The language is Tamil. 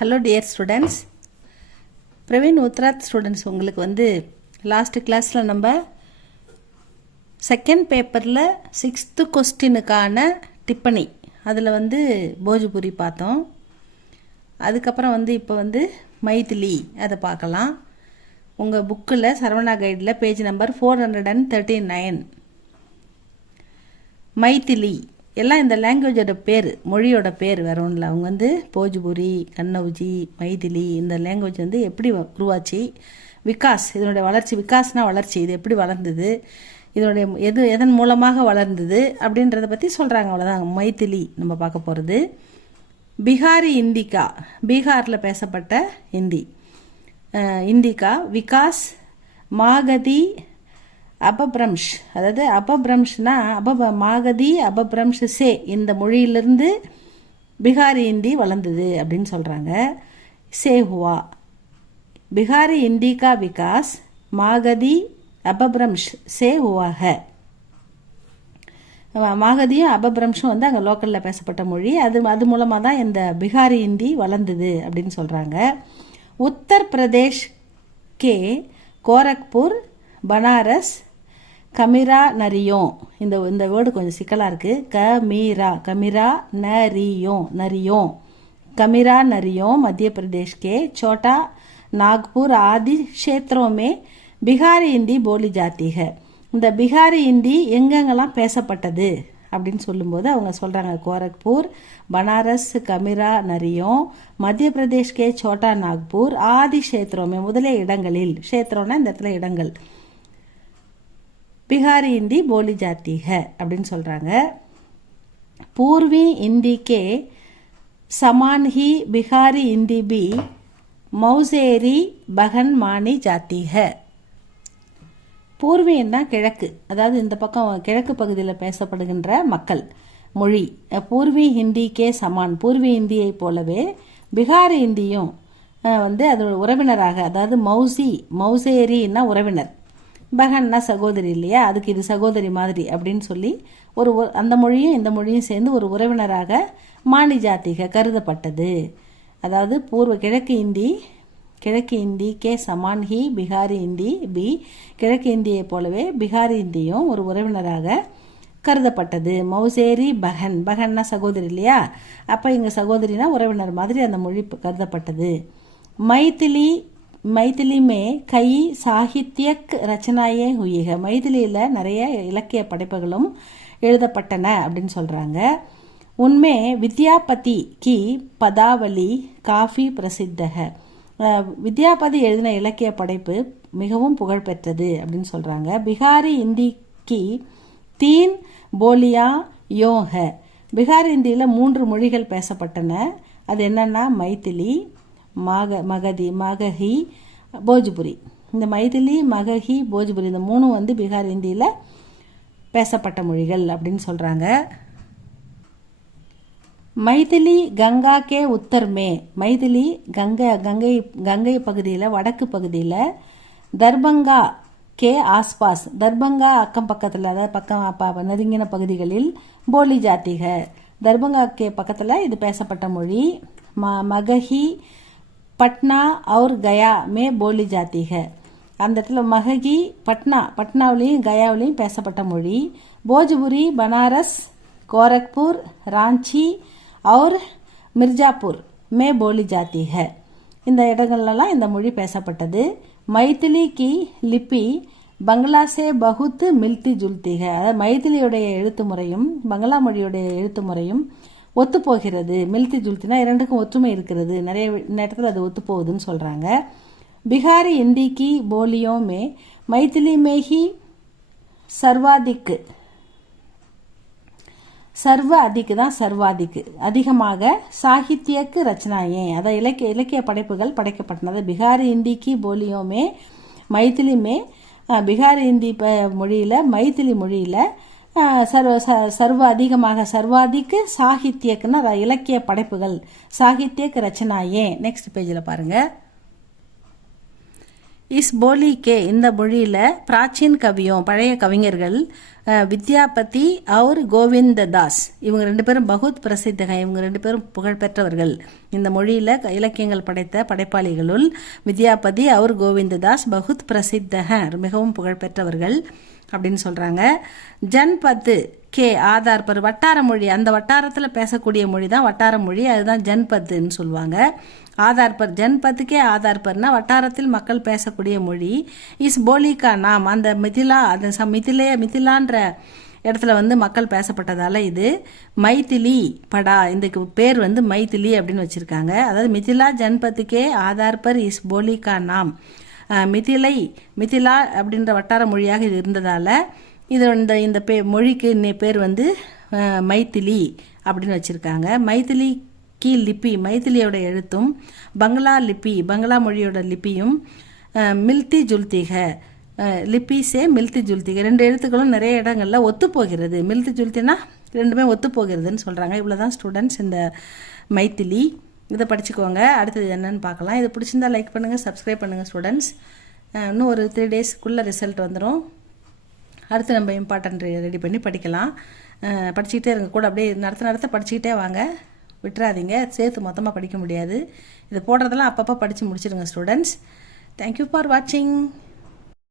Hello dear students, Praveen Uttarardh students, உங்களுக்கு லாஸ்ட் கிளாஸில் நம்ம செகண்ட் பேப்பரில் 6th கொஸ்டினுக்கான டிப்பணி அதில் போஜ்புரி பார்த்தோம். அதுக்கப்புறம் இப்போ மைதிலி அதை பார்க்கலாம். உங்கள் புக்கில் சரவணா கைடில் பேஜ் நம்பர் 439 மைதிலி எல்லாம் இந்த லாங்குவேஜோட பேர், மொழியோட பேர் வேறு ஒன்றும் இல்லை. அவங்க போஜ்புரி, கன்னௌஜி, மைதிலி இந்த லாங்குவேஜ் எப்படி உருவாச்சு, விகாஸ் இதனுடைய வளர்ச்சி, விகாஸ்னா வளர்ச்சி, இது எப்படி வளர்ந்தது, இதனுடைய எதன் மூலமாக வளர்ந்தது அப்படின்றத பற்றி சொல்கிறாங்க. அவ்வளோதான் மைதிலி நம்ம பார்க்க போகிறது. பிகாரி இந்திகா, பீகாரில் பேசப்பட்ட இந்தி. இந்திகா, விகாஸ், மாகதி, அபப்ரம்ஷ், அதாவது அபப்ரம்ஷ்னா மாகதி, அபப்ரம்ஷ், சே இந்த மொழியிலிருந்து பிகாரி இந்தி வளர்ந்தது அப்படின்னு சொல்கிறாங்க. சே ஹுவா பிகாரி இந்தி கா விகாஸ் மாகதி அபப்ரம்ஷ் சே ஹுவா ஹை. மாகதியும் அபப்ரம்ஷும் அங்கே லோக்கலில் பேசப்பட்ட மொழி. அது மூலமாக தான் இந்த பிகாரி இந்தி வளர்ந்தது அப்படின்னு சொல்கிறாங்க. உத்தரப்பிரதேஷ் கே கோரக்பூர், பனாரஸ், கமிரா நரியோம், இந்த வேர்டு கொஞ்சம் சிக்கலாக இருக்குது. கமிரா நரியோம், कमिरा नरियों मध्य प्रदेश के छोटा नागपुर आदि क्षेत्रों में बिहारी हिंदी बोली जाती है. இந்த பிகாரி ஹிந்தி எங்கெங்கெல்லாம் பேசப்பட்டது அப்படின்னு சொல்லும்போது அவங்க சொல்கிறாங்க, கோரக்பூர், பனாரஸ், கமிரா நரியோம், மத்திய பிரதேஷ் கே சோட்டா நாக்பூர் ஆதி கஷேத்திரமே, முதலே இடங்களில், கஷேத்திரம்னா இந்த இடத்துல இடங்கள், बिहारी हिंदी बोली जाती है அப்படின்னு சொல்கிறாங்க. पूर्वी हिंदी के समान ही बिहारी हिंदी भी मौसेरी बहन मानी जाती है. பூர்வீன்னா கிழக்கு, அதாவது இந்த பக்கம் கிழக்கு பகுதியில் பேசப்படுகின்ற மக்கள் மொழி. பூர்வி ஹிந்திக்கே சமான், பூர்வி ஹிந்தியை போலவே பிகாரி ஹிந்தியும் அதோட உறவினராக, அதாவது மௌசேரின்னா உறவினர், பகன்னா சகோதரி இல்லையா, அதுக்கு இது சகோதரி மாதிரி அப்படின்னு சொல்லி அந்த மொழியும் இந்த மொழியும் சேர்ந்து ஒரு உறவினராக மானி ஜாத்திக கருதப்பட்டது. அதாவது கிழக்கு இந்தி கே சமான் ஹி பிகாரி ஹிந்தி பி, கிழக்கு இந்தியை போலவே பிகாரி இந்தியும் ஒரு உறவினராக கருதப்பட்டது. மௌசேரி பகன்னா சகோதரி இல்லையா, அப்போ இங்கே சகோதரினா உறவினர் மாதிரி அந்த மொழி கருதப்பட்டது. மைதிலி மே கை சாகித்யக் ரச்சனாயே ஹுயிக, மைதிலியில் நிறைய இலக்கிய படைப்புகளும் எழுதப்பட்டன அப்படின்னு சொல்கிறாங்க. உன்மே வித்யாபதி கி பதாவலி காஃபி பிரசித்தக, வித்யாபதி எழுதின இலக்கிய படைப்பு மிகவும் புகழ்பெற்றது அப்படின்னு சொல்கிறாங்க. பிகாரி இந்தி கி தீன் போலியா யோ ஹை, பிகாரி இந்தியில் 3 மொழிகள் பேசப்பட்டன. அது என்னன்னா மைதிலி, மகஹி, போஜ்புரி. இந்த மைதிலி, மகஹி, போஜ்புரி இந்த 3 பிகார் இந்தியில் பேசப்பட்ட மொழிகள் அப்படின்னு சொல்கிறாங்க. மைதிலி கங்கா கே உத்தர்மே, மைதிலி கங்கை பகுதியில், வடக்கு பகுதியில், தர்பங்கா கே ஆஸ்பாஸ், தர்பங்கா அக்கம் பக்கத்தில், அதாவது பக்கம் நெருங்கின பகுதிகளில், போலி ஜாத்திக, தர்பங்கா கே பக்கத்தில் இது பேசப்பட்ட மொழி. மகஹி பட்னா और गया में बोली जाती है, அந்த இடத்துல மகஹி பட்னாவிலையும் கயாவிலையும் பேசப்பட்ட மொழி. போஜ்புரி பனாரஸ், கோரக்பூர், ராஞ்சி और மிர்ஜாப்பூர் में बोली जाती है, இந்த இடங்கள்லாம் இந்த மொழி பேசப்பட்டது. மைதிலி கி லிபி பங்களா சே பகுத் மில்தி ஜுல்தி है, அதாவது மைதிலியுடைய எழுத்து முறையும் பங்களா மொழியுடைய எழுத்து முறையும் ஒத்து போகிறது. மில்தி ஜுல்தினா இரண்டுக்கும் ஒற்றுமை இருக்கிறது, நிறைய நேரத்தில் அது ஒத்து போகுதுன்னு சொல்கிறாங்க. பிகாரி ஹிந்தி கி போலியோ மே மைதிலி மேஹி சர்வாதிக்கு தான் சர்வாதிக்கு அதிகமாக சாகித்யக்கு ரச்சனாயே, அதாவது இலக்கிய படைப்புகள் படைக்கப்பட்டது. பிகாரி ஹிந்தி கி போலியோ மே மைதிலி மே, பிகாரி ஹிந்தி மொழியில், மைதிலி மொழியில் சர்வ அதிகமாக, சர்வாதிக்கு சாகித்யக்குன்னா இலக்கிய படைப்புகள், சாகித்யக்கு ரச்சனாயே. நெக்ஸ்ட் பேஜில் பாருங்க. இஸ் போலி கே இந்த மொழியில் பிராச்சீன் கவியும் பழைய கவிஞர்கள் வித்யாபதி और கோவிந்ததாஸ் இவங்க 2 பேரும் பகுத் பிரசித்தக, இவங்க 2 பேரும் புகழ்பெற்றவர்கள். இந்த மொழியில் இலக்கியங்கள் படைத்த படைப்பாளிகளுள் வித்யாபதி और கோவிந்ததாஸ் பகுத் பிரசித்தக, மிகவும் புகழ்பெற்றவர்கள் அப்படின்னு சொல்கிறாங்க. ஜன்பத் கே ஆதார் பர் வட்டார மொழி, அந்த வட்டாரத்தில் பேசக்கூடிய மொழி தான் வட்டார மொழி, அதுதான் ஜன்பத்துன்னு சொல்லுவாங்க. ஆதார் பர் ஜன்பத்துக்கே ஆதார் பர்னா வட்டாரத்தில் மக்கள் பேசக்கூடிய மொழி. இஸ் போலிகா நாம் அந்த மிதிலா, அந்த மிதிலான்ற இடத்துல வந்து மக்கள் பேசப்பட்டதால் இது மைதிலி படா, இந்த பேர் வந்து மைதிலி அப்படின்னு வச்சுருக்காங்க. அதாவது மிதிலா ஜன்பத்துக்கே ஆதார் பர் இஸ் போலிகா நாம், மிதிலா அப்படின்ற வட்டார மொழியாக இது இருந்ததால் இது இந்த மொழிக்கு பேர் வந்து மைதிலி அப்படின்னு வச்சுருக்காங்க. மைதிலி கி லிபி, மைதிலியோட எழுத்தும் பங்களா லிபி, பங்களா மொழியோட லிபியும் மில்தி ஜுல்திக, லிபி சே மில்தி ஜுல்திக, 2 எழுத்துக்களும் நிறைய இடங்களில் ஒத்துப்போகிறது. மில்தி ஜுல்தினா 2மே ஒத்துப்போகிறதுன்னு சொல்கிறாங்க. இவ்வளோதான் ஸ்டூடெண்ட்ஸ் இந்த மைதிலி. இதை படிச்சுக்கோங்க. அடுத்தது என்னன்னு பார்க்கலாம். இது பிடிச்சிருந்தா லைக் பண்ணுங்கள், சப்ஸ்கிரைப் பண்ணுங்கள் ஸ்டூடெண்ட்ஸ். இன்னும் ஒரு 3 டேஸ்க்குள்ளே ரிசல்ட் வந்துடும். அடுத்து நம்ம இம்பார்ட்டன்ட் ரெடி பண்ணி படிக்கலாம். படிச்சுக்கிட்டே இருங்க, கூட அப்படியே நடத்த படிச்சுக்கிட்டே வாங்க, விட்டுறாதீங்க. சேர்த்து மொத்தமாக படிக்க முடியாது. இது போடுறதெல்லாம் அப்பப்போ படித்து முடிச்சிடுங்க ஸ்டூடெண்ட்ஸ். தேங்க்யூ ஃபார் வாட்சிங்.